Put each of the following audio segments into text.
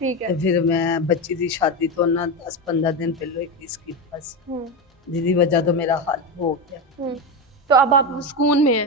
ٹھیک ہے. ਤੇ ਫਿਰ ਮੈਂ ਬੱਚੀ ਦੀ ਸ਼ਾਦੀ ਤੋਂ ਨਾ 10-15 ਦਿਨ ਪਹਿਲਾਂ ਹੀ ਕੇਸ ਕੀਤਾ ਸੀ, ਜਿਹਦੀ ਵਜ੍ਹਾ ਤੋਂ ਮੇਰਾ ਹੱਲ ਹੋ ਗਿਆ। تو اب آپ سکون میں ہیں.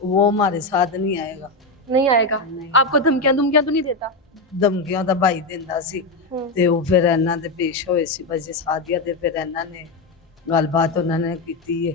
وہ ہمارے ساتھ نہیں آئے گا। نہیں آئے گا. نہیں۔ آپ کو دھمکیاں تو نہیں دیتا؟ ਧਮਕੀਆਂ ਤਾਂ ਭਾਈ ਦਿੰਦਾ ਸੀ ਤੇ ਉਹ ਫਿਰ ਇਹਨਾਂ ਦੇ ਪੇਸ਼ ਹੋਏ ਸੀ ਵਜੇ ਸਾਦੀਆ ਤੇ ਫਿਰ ਇਹਨਾਂ ਨੇ ਗੱਲਬਾਤ ਉਹਨਾਂ ਨੇ ਕੀਤੀ ਹੈ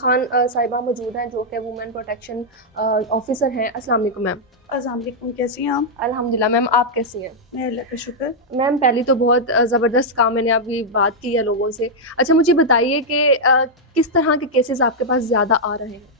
خان صاحبہ موجود ہیں جو کہ وومن پروٹیکشن آفیسر ہیں. السلام علیکم میم. السلام علیکم، کیسی ہیں آپ؟ الحمدللہ. میم آپ کیسی ہیں؟ میں اللہ کا شکر. میم پہلی تو بہت زبردست کام میں نے ابھی بات کی ہے لوگوں سے. اچھا مجھے بتائیے کہ کس طرح کے کیسز آپ کے پاس زیادہ آ رہے ہیں؟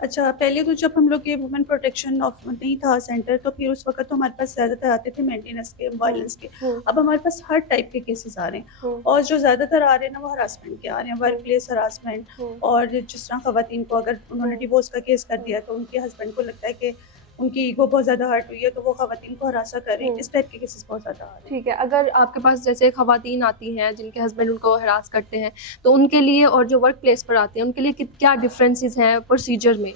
اچھا، پہلے تو جب ہم لوگ یہ وومن پروٹیکشن آف نہیں تھا سینٹر، تو پھر اس وقت تو ہمارے پاس زیادہ تر آتے تھے مینٹیننس کے، وائلنس کے. اب ہمارے پاس ہر ٹائپ کے کیسز آ رہے ہیں، اور جو زیادہ تر آ رہے ہیں نا وہ ہراسمنٹ کے آ رہے ہیں، ورک پلیس ہراسمنٹ. اور جس طرح خواتین کو اگر انہوں نے ڈیورس کا کیس کر دیا تو ان کے ہسبینڈ کو لگتا ہے کہ ان کی ایگو بہت زیادہ ہرٹ ہوئی ہے تو وہ خواتین کو ہراسا کر رہی ہیں. اس ٹائپ کے کیسز بہت زیادہ آ رہے ہیں. ٹھیک ہے. اگر آپ کے پاس جیسے خواتین آتی ہیں جن کے ہسبینڈ ان کو ہراس کرتے ہیں تو ان کے لیے اور جو ورک پلیس پر آتے ہیں ان کے لیے کیا ڈفرینسز ہیں پروسیجر میں؟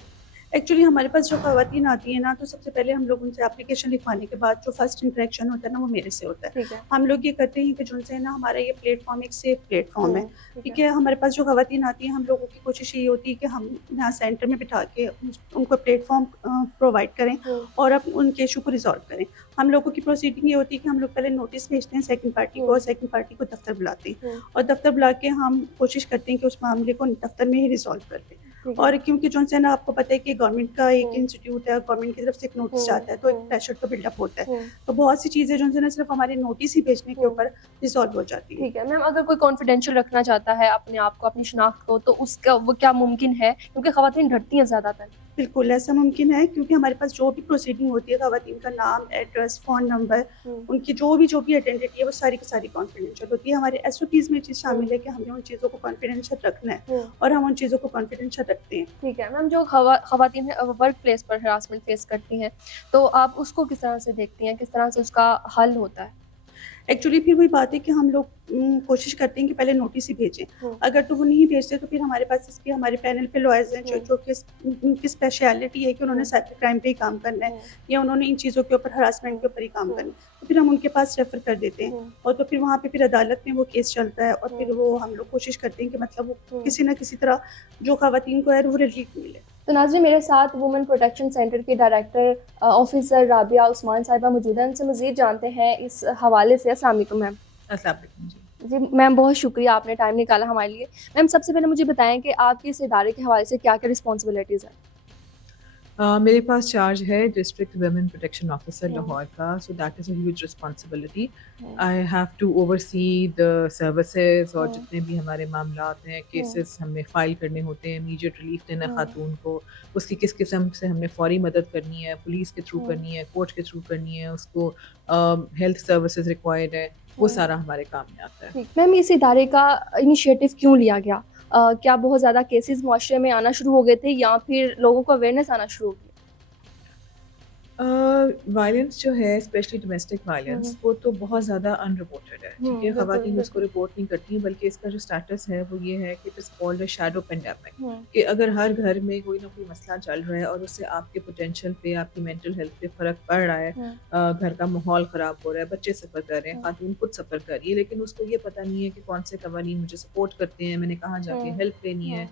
ایکچولی ہمارے پاس جو خواتین آتی ہیں نا، تو سب سے پہلے ہم لوگ ان سے اپلیکیشن لکھوانے کے بعد جو فرسٹ انٹریکشن ہوتا ہے نا وہ میرے سے ہوتا ہے. ٹھیک ہے. ہم لوگ یہ کرتے ہیں کہ جو ان سے نا ہمارا یہ پلیٹ فارم ایک سیف پلیٹ فارم ہے. ٹھیک ہے. ہمارے پاس جو خواتین آتی ہیں ہم لوگوں کی کوشش یہ ہوتی ہے کہ ہم یہاں سینٹر میں بٹھا کے ان کو پلیٹ فارم پرووائڈ کریں اور اب ان کے ایشو کو ریزالو کریں. ہم لوگوں کی پروسیڈنگ یہ ہوتی ہے کہ ہم لوگ پہلے نوٹس بھیجتے ہیں سیکنڈ پارٹی کو، اور سیکنڈ پارٹی کو دفتر بلاتے ہیں، اور دفتر بلا کے ہم کوشش کرتے ہیں کہ اس معاملے کو دفتر میں ہی ریزالو کر دیں. اور کیونکہ جو ہے نا آپ کو پتہ ہے کہ گورنمنٹ کا ایک انسٹیٹیوٹ ہے، گورنمنٹ کی طرف سے ایک نوٹس جاتا ہے تو ایک پریشر تو بلڈ اپ ہوتا ہے، تو بہت سی چیزیں جو ہے نا صرف ہمارے نوٹس ہی بھیجنے کے اوپر ریزالو ہو جاتی ہیں. ٹھیک ہے. میم اگر کوئی کانفیڈینشیل رکھنا چاہتا ہے اپنے آپ کو، اپنی شناخت کو، تو اس کا وہ کیا ممکن ہے؟ کیونکہ خواتین ڈرتی ہیں زیادہ تر. بالکل ایسا ممکن ہے، کیونکہ ہمارے پاس جو بھی پروسیڈنگ ہوتی ہے خواتین کا نام، ایڈریس، فون نمبر، ان کی جو بھی آئیڈینٹی ہے وہ ساری کی ساری کانفیڈینشیل ہوتی ہے. ہمارے ایس او پیز میں چیز شامل ہے کہ ہمیں ان چیزوں کو کانفیڈینشیل رکھنا ہے، اور ہم ان چیزوں کو کانفیڈینشیل رکھتے ہیں. ٹھیک ہے. میم جو خواتین ورک پلیس پر ہراسمنٹ فیس کرتی ہیں تو آپ اس کو کس طرح سے دیکھتی ہیں، کس طرح سے اس کا حل ہوتا ہے؟ ایکچولی پھر وہی بات ہے کہ ہم لوگ کوشش کرتے ہیں کہ پہلے نوٹس ہی بھیجیں. اگر تو وہ نہیں بھیجتے تو پھر ہمارے پاس اس کے ہمارے پینل پہ لائرز ہیں جو کہ ان کی اسپیشلٹی ہے کہ انہوں نے سائبر کرائم پہ ہی کام کرنا ہے، یا انہوں نے ان چیزوں کے اوپر ہراسمنٹ کے اوپر ہی کام کرنا ہے، تو پھر ہم ان کے پاس ریفر کر دیتے ہیں. اور تو پھر وہاں پہ پھر عدالت میں وہ کیس چلتا ہے، اور پھر وہ ہم لوگ کوشش کرتے ہیں کہ مطلب وہ کسی نہ کسی طرح جو خواتین کو ہے وہ ریلیف ملے. تو ناظرین میرے ساتھ وومن پروٹیکشن سینٹر کے ڈائریکٹر آفیسر رابعہ عثمان صاحبہ موجود ہیں. ان سے مزید جانتے ہیں اس حوالے سے. السلام علیکم میم. السلام علیکم. جی میم بہت شکریہ آپ نے ٹائم نکالا ہمارے لیے. میم سب سے پہلے مجھے بتائیں کہ آپ کے اس ادارے کے حوالے سے کیا کیا رسپانسبلٹیز ہیں؟ میرے پاس چارج ہے district women protection officer Lahore کا. So that is a huge responsibility. I have to oversee the services, اور جتنے بھی ہمارے معاملات ہیں، کیسز ہمیں فائل کرنے ہوتے ہیں، امیڈیٹ ریلیف دینا خاتون کو، اس کی کس قسم سے ہم نے فوری مدد کرنی ہے، پولیس کے تھرو کرنی ہے، کورٹ کے تھرو کرنی ہے، اس کو ہیلتھ سروسز ریکوائرڈ ہے، وہ سارا ہمارے کام میں آتا ہے. میم اس ادارے کا انیشیٹو کیوں لیا گیا؟ کیا بہت زیادہ کیسز معاشرے میں آنا شروع ہو گئے تھے یا پھر لوگوں کو اویئرنیس آنا شروع ہو گئی؟ وائلنس جو ہے اسپیشلی ڈومیسٹک وائلنس وہ تو بہت زیادہ ان رپورٹڈ ہے. ٹھیک ہے. خواتین اس کو رپورٹ نہیں کرتی ہیں، بلکہ اس کا جو اسٹیٹس ہے وہ یہ ہے کہ it is called a shadow pandemic, کہ اگر ہر گھر میں کوئی نہ کوئی مسئلہ چل رہا ہے اور اس سے آپ کے پوٹینشیل پہ، آپ کی مینٹل ہیلتھ پہ فرق پڑ رہا ہے، گھر کا ماحول خراب ہو رہا ہے، بچے سفر کر رہے ہیں، خاتون خود سفر کر رہی ہے، لیکن اس کو یہ پتہ نہیں ہے کہ کون سے قوانین مجھے سپورٹ کرتے ہیں، میں نے کہاں جا کے ہیلپ لینی ہے.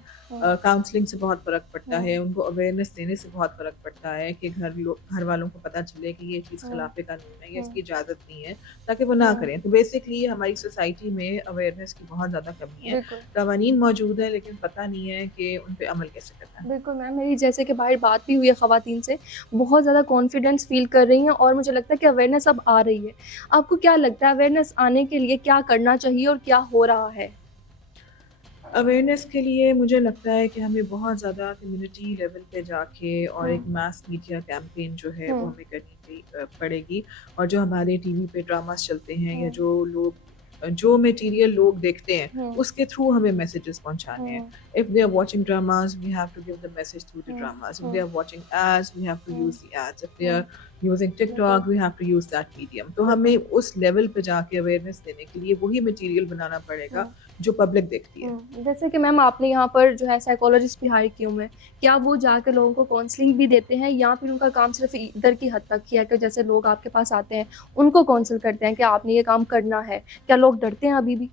کاؤنسلنگ سے بہت فرق پڑتا ہے، ان کو اویئرنیس دینے سے بہت فرق پڑتا ہے کہ گھر والوں کو پتہ چلے کہ یہ چیز خلاف قانون ہے یا اس کی اجازت نہیں ہے، تاکہ وہ نہ کریں. تو بیسکلی ہماری سوسائٹی میں اویئرنیس کی بہت زیادہ کمی ہے. قوانین موجود ہیں لیکن پتہ نہیں ہے کہ ان پہ عمل کیسے کرنا ہے. بالکل میم، میری جیسے کہ باہر بات بھی ہوئی ہے خواتین سے، بہت زیادہ کانفیڈینس فیل کر رہی ہیں، اور مجھے لگتا ہے کہ اویئرنیس اب آ رہی ہے. آپ کو کیا لگتا ہے اویئرنیس آنے کے لیے کیا کرنا چاہیے اور کیا ہو رہا ہے؟ اویئرنیس کے لیے مجھے لگتا ہے کہ ہمیں بہت زیادہ کمیونٹی لیول پہ جا کے اور ایک ماس میڈیا کیمپین جو ہے وہ ہمیں کرنی پڑے گی. اور جو ہمارے ٹی وی پہ ڈراماز چلتے ہیں یا جو میٹیریل لوگ دیکھتے ہیں اس کے تھرو ہمیں میسیجز پہنچانے ہیں. If they are watching dramas, we have to give the message through the dramas. If they are watching ads, we have to use the ads. If they are using TikTok, we have to use that medium. تو ہمیں اس level پہ جا کے awareness دینے کے لیے وہی material بنانا پڑے گا جو پبلک دیکھتی ہے. جیسے کہ میم آپ نے یہاں پر جو ہے سائیکالوجسٹ بھی ہائر کیے ہوئے ہیں, کیا وہ جا کے لوگوں کو کاؤنسلنگ بھی دیتے ہیں یا پھر ان کا کام صرف ادھر کی حد تک ہی ہے کہ جیسے لوگ آپ کے پاس آتے ہیں ان کو کاؤنسل کرتے ہیں کہ آپ نے یہ کام کرنا ہے, کیا لوگ ڈرتے ہیں ابھی بھی؟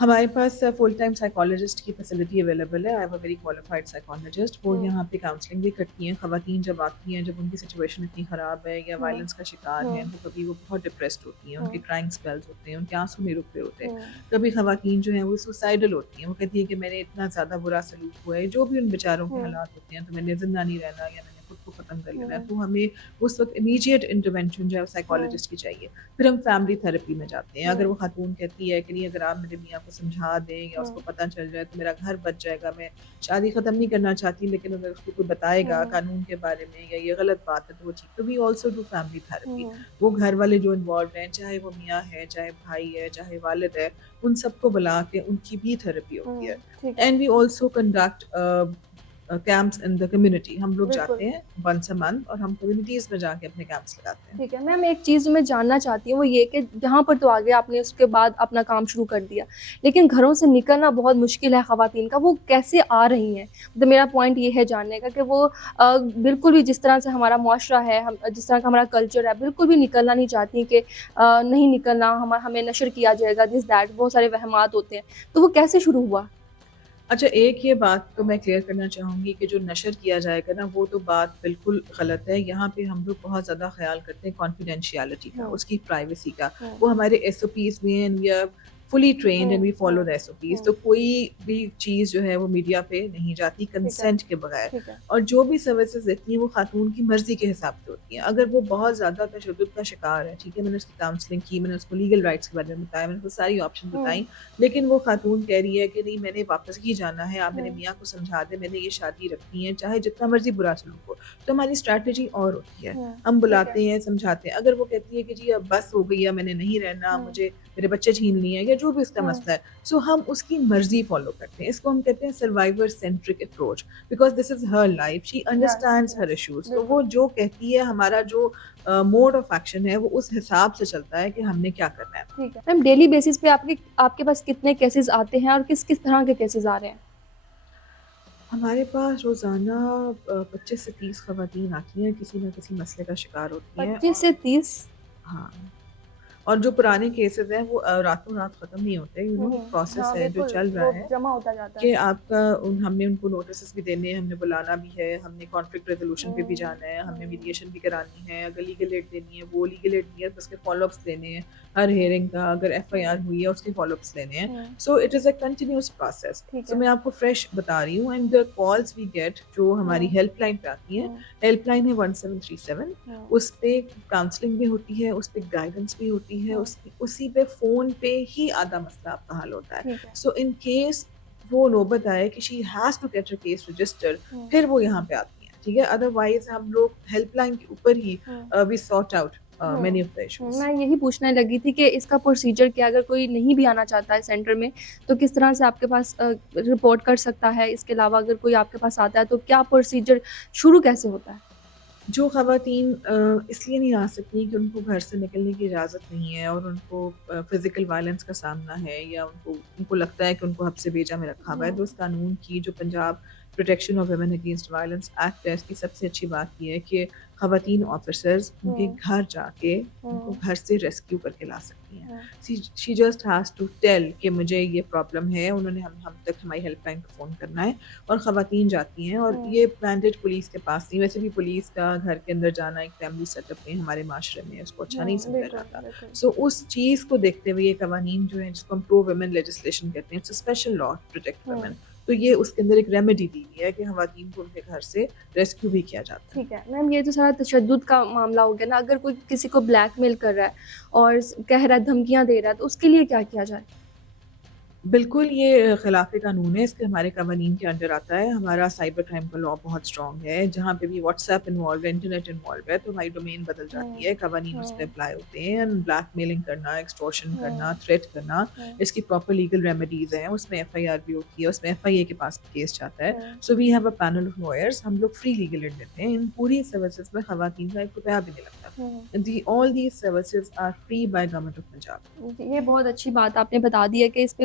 ہمارے پاس فل ٹائم سائیکالوجسٹ کی فیسلٹی اویلیبل ہے. I have a very qualified psychologist. وہ یہاں پہ کاؤنسلنگ بھی کرتی ہیں. خواتین جب آتی ہیں, جب ان کی سچویشن اتنی خراب ہے یا وائلنس کا شکار ہیں, تو کبھی وہ بہت ڈپریسڈ ہوتی ہیں, ان کے کرائنگ اسپیلز ہوتے ہیں, ان کے آنسو نہیں رک رہے ہوتے ہیں. کبھی خواتین جو ہیں وہ سوسائڈل ہوتی ہیں, وہ کہتی ہیں کہ میں نے اتنا زیادہ برا سلوک ہوا ہے, جو بھی ان بیچاروں کے حالات ہوتے ہیں, تو میں نے زندہ نہیں رہنا یا میں نے خود کو ختم کر لینا ہے. تو ہمیں اس وقت امیڈیٹ انٹرونشن جو ہے سائیکالوجسٹ کی چاہیے. پھر ہم فیملی تھراپی میں جاتے ہیں. اگر وہ خاتون کہتی ہے کہ نہیں, اگر آپ میرے میاں کو سمجھا دیں یا اس کو پتہ چل جائے تو میرا گھر بچ جائے گا, میں شادی ختم نہیں کرنا چاہتی, لیکن اگر اس کو کوئی بتائے گا قانون کے بارے میں یا یہ غلط بات ہے تو وہ ٹھیک. تو we also do family therapy. وہ گھر والے جو انوالوڈ ہیں, چاہے وہ میاں ہے, چاہے بھائی ہے, چاہے والد ہے, ان سب کو بلا کے ان کی بھی تھراپی ہوتی ہے. And we also conduct camps in the community. ہم لوگ جاتے ہیں ونس اے منتھ اور ہم کمیونٹیز میں جا کے اپنے کیمپس لگاتے ہیں. ٹھیک ہے میم, ایک چیز میں جاننا چاہتی ہوں وہ یہ کہ جہاں پر تو آگے آپ نے اس کے بعد اپنا کام شروع کر دیا, لیکن گھروں سے نکلنا بہت مشکل ہے خواتین کا, وہ کیسے آ رہی ہیں؟ تو میرا پوائنٹ یہ ہے جاننے کا کہ وہ بالکل بھی جس طرح سے ہمارا معاشرہ ہے, جس طرح کا ہمارا کلچر ہے, بالکل بھی نکلنا نہیں چاہتی کہ نہیں نکلنا, ہمیں نشر کیا جائے گا, دس دیٹ, بہت سارے وہمات ہوتے ہیں. تو وہ کیسے شروع ہوا؟ اچھا, ایک یہ بات تو میں کلیئر کرنا چاہوں گی کہ جو نشر کیا جائے گا نا, وہ تو بات بالکل غلط ہے. یہاں پہ ہم لوگ بہت زیادہ خیال کرتے ہیں کانفیڈینشیلٹی کا, اس کی پرائیویسی کا. وہ ہمارے ایس او پیز بھی ہیں, we are fully trained and we follow the S O Ps. تو کوئی بھی چیز جو ہے وہ میڈیا پہ نہیں جاتی کنسنٹ کے بغیر. اور جو بھی سروسز دیتی ہیں وہ خاتون کی مرضی کے حساب سے ہوتی ہیں. اگر وہ بہت زیادہ تشدد کا شکار ہے, ٹھیک ہے, میں نے اس کی کاؤنسلنگ کی, میں نے اس کو لیگل رائٹس کے بارے میں بتایا, میں نے اس کو ساری آپشن بتائیں, لیکن وہ خاتون کہہ رہی ہے کہ نہیں میں نے واپس ہی جانا ہے, آپ میرے میاں کو سمجھا دیں, میں نے یہ شادی رکھنی ہے, چاہے جتنا مرضی برا سلوک ہو. تو ہماری اسٹریٹجی اور ہوتی ہے, ہم بلاتے ہیں, سمجھاتے ہیں. اگر وہ کہتی ہے کہ جی اب بس ہو گئی ہے, میں نے نہیں رہنا, مجھے میرے بچے چھین لیے ہیں, یا جو بھی اس کا مسئلہ ہے, سو ہم اس کی مرضی فالو کرتے ہیں. اس کو ہم کہتے ہیں survivor centric approach, because this is her life, she understands Hare issues. تو وہ جو کہتی ہے, ہمارا جو موڈ آف ایکشن ہے وہ اس حساب سے چلتا ہے کہ ہم نے کیا کرنا ہے. ٹھیک ہے میم, ڈیلی بیسس پہ آپ کے پاس کتنے کیسز آتے ہیں اور کس کس طرح کے کیسز آ رہے ہیں؟ ہمارے پاس روزانہ 25 سے 30 خواتین آتی ہیں, کسی نہ کسی مسئلے کا شکار ہوتی ہیں. 25 سے 30؟ ہاں, اور جو پرانے کیسز ہیں وہ راتوں رات ختم نہیں ہوتے. یو نو پروسیس ہے جو چل رہا ہے, جمع ہوتا جاتا ہے کہ آپ کا ہم نے ان کو نوٹسز بھی دینے ہیں, ہم نے بلانا بھی ہے, ہم نے کانفلکٹ ریزولوشن پہ بھی جانا ہے, ہم نے میڈیشن بھی کرانی ہے, اگر لیگل ایڈ دینی ہے وہ لیگل ایڈ نہیں ہے, اس کے فالو اپس لینے ہیں ہر ہیئرنگ کا, اگر ایف آئی آر ہوئی ہے اس کے فالو اپس لینے ہیں. So it is a continuous process. So میں آپ کو فریش بتا رہی ہوں. And the calls we get جو ہماری ہیلپ لائن پہ آتی ہیں, ہیلپ لائن ہے 1737, اس پہ کاؤنسلنگ بھی ہوتی ہے, اس پہ گائیڈنس بھی ہوتی ہے, اسی پہ فون پہ ہی آدھا مسئلہ آپ کا حل ہوتا ہے. سو ان کیس وہ نوبت آئے کہ she has to get her case register, پھر وہ یہاں پہ آتی ہیں, ٹھیک ہے. ادروائز ہم لوگ ہیلپ لائن کے اوپر ہی we sort out many of the issues. میں یہی پوچھنے لگی تھی کہ اس کا پروسیجر کیا, اگر کوئی نہیں بھی آنا چاہتا ہے سینٹر میں تو کس طرح سے آپ کے پاس رپورٹ کر سکتا ہے؟ اس کے علاوہ اگر کوئی آپ کے پاس آتا ہے تو کیا پروسیجر شروع کیسے ہوتا ہے؟ جو خواتین اس لیے نہیں آ سکتی کہ ان کو گھر سے نکلنے کی اجازت نہیں ہے اور ان کو فزیکل وائلنس کا سامنا ہے, یا ان کو لگتا ہے کہ ان کو حبس بیجا میں رکھا ہوا ہے, تو اس قانون کی جو Punjab protection of women against violence act ہے, اس کی سب سے اچھی بات یہ ہے کہ خواتین آفیسرز ان کے گھر جا کے ان کو گھر سے ریسکیو کر کے لا سکتی ہیں. She just has to tell کہ مجھے یہ پرابلم ہے, انہوں نے ہم تک ہماری ہیلپ لائن پہ فون کرنا ہے, اور خواتین جاتی ہیں. اور یہ مینڈیٹ پولیس کے پاس نہیں, ویسے بھی پولیس کا گھر کے اندر جانا ایک فیملی سیٹ اپ میں ہمارے معاشرے میں اس کو اچھا نہیں سمجھا جاتا. سو اس چیز کو دیکھتے ہوئے یہ قوانین جو ہیں جس کو ہم پرو ویمن لیجسلیشن کہتے ہیں, it's a special law to protect women, تو یہ اس کے اندر ایک ریمیڈی دی گئی ہے کہ خواتین کو ان کے گھر سے ریسکیو بھی کیا جاتا ہے. ٹھیک ہے میم, یہ تو سارا تشدد کا معاملہ ہو گیا نا. اگر کوئی کسی کو بلیک میل کر رہا ہے اور کہہ رہا ہے, دھمکیاں دے رہا ہے, تو اس کے لیے کیا کیا جائے؟ بالکل یہ خلاف قانون ہے, اس کے ہمارے قوانین کے انڈر آتا ہے. ہمارا سائبر کرائم کا لا بہت اسٹرانگ ہے, جہاں پہ بھی واٹس ایپ انوالو ہے, انٹرنیٹ انوالو ہے, تو ہماری ڈومین بدل جاتی ہے, قوانین اس پہ اپلائی ہوتے ہیں. بلیک میلنگ کرنا, ایکسٹورشن کرنا, تھریٹ کرنا, اس کی پراپر لیگل ریمیڈیز ہیں. اس میں ایف آئی آر بھی ہوتی ہے, اس میں ایف آئی اے کے پاس کیس جاتا ہے. So we have a panel of lawyers, ہم لوگ فری لیگل ایڈ دیتے ہیں. ان پوری سروسز میں خواتین کا 1 روپیہ بھی نہیں لگتا. All these services are free by government of Punjab. یہ بہت اچھی بات آپ نے بتا دی ہے کہ اس پہ